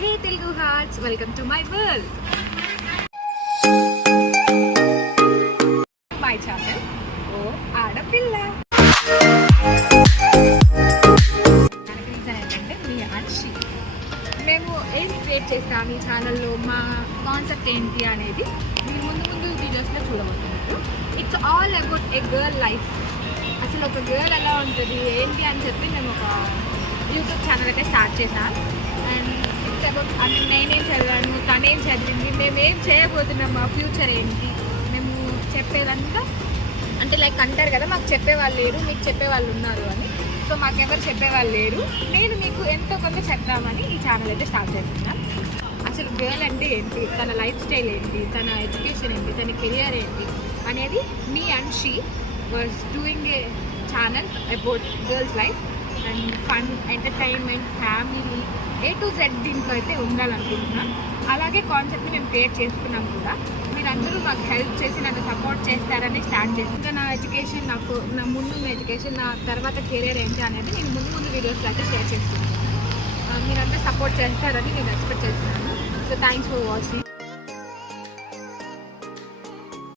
Hey Telugu hearts, welcome to my world. My channel, Oh Adapilla. దానికి reason ఏంటంటే మీ అన్షి. మేము ఏం క్రియేట్ చేస్తాం ఈ ఛానల్లో, మా కాన్సెప్ట్ ఏంటి అనేది మీరు ముందు వీడియోస్లో చూడబోతున్నారు. It's all about a girl life. అసలు ఒక గర్ల్ ఎలా ఉంటుంది ఏంటి అని చెప్పి మేము ఒక యూట్యూబ్ ఛానల్ అయితే స్టార్ట్ చేసాం. అండ్ ఇట్స్ అబౌట్ నేనేం చదివాను, తనేం చదివింది, మేమేం చేయబోతున్నాం, మా ఫ్యూచర్ ఏంటి, మేము చెప్పేదంతా అంటే లైక్ అంటారు కదా, మాకు చెప్పేవాళ్ళు లేరు, మీకు చెప్పేవాళ్ళు ఉన్నారు అని. సో మాకెవరు చెప్పేవాళ్ళు లేరు, నేను మీకు ఎంతో కొంత చెప్దామని ఈ ఛానల్ అయితే స్టార్ట్ చేస్తున్నాను. అసలు గర్ల్ అంటే ఏంటి, తన లైఫ్ స్టైల్ ఏంటి, తన ఎడ్యుకేషన్ ఏంటి, తన కెరియర్ ఏంటి అనేది me and she was doing a channel about girls life and fun, entertainment, family, A to Z దీంట్లో అయితే ఉండాలనుకుంటున్నాం. అలాగే కాన్సెప్ట్ని మేము క్రియేట్ చేసుకున్నాం కూడా. మీరందరూ మాకు హెల్ప్ చేసి నన్ను సపోర్ట్ చేస్తారని స్టార్ట్ చేసి, ఇంకా నా ఎడ్యుకేషన్, నా ముందు ఎడ్యుకేషన్, నా తర్వాత కెరీర్ ఏంటి అనేది నేను ముందు వీడియోస్లో అయితే షేర్ చేస్తున్నాను. మీరంతా సపోర్ట్ చేస్తారని నేను ఎక్స్పెక్ట్ చేస్తున్నాను. So thanks for watching.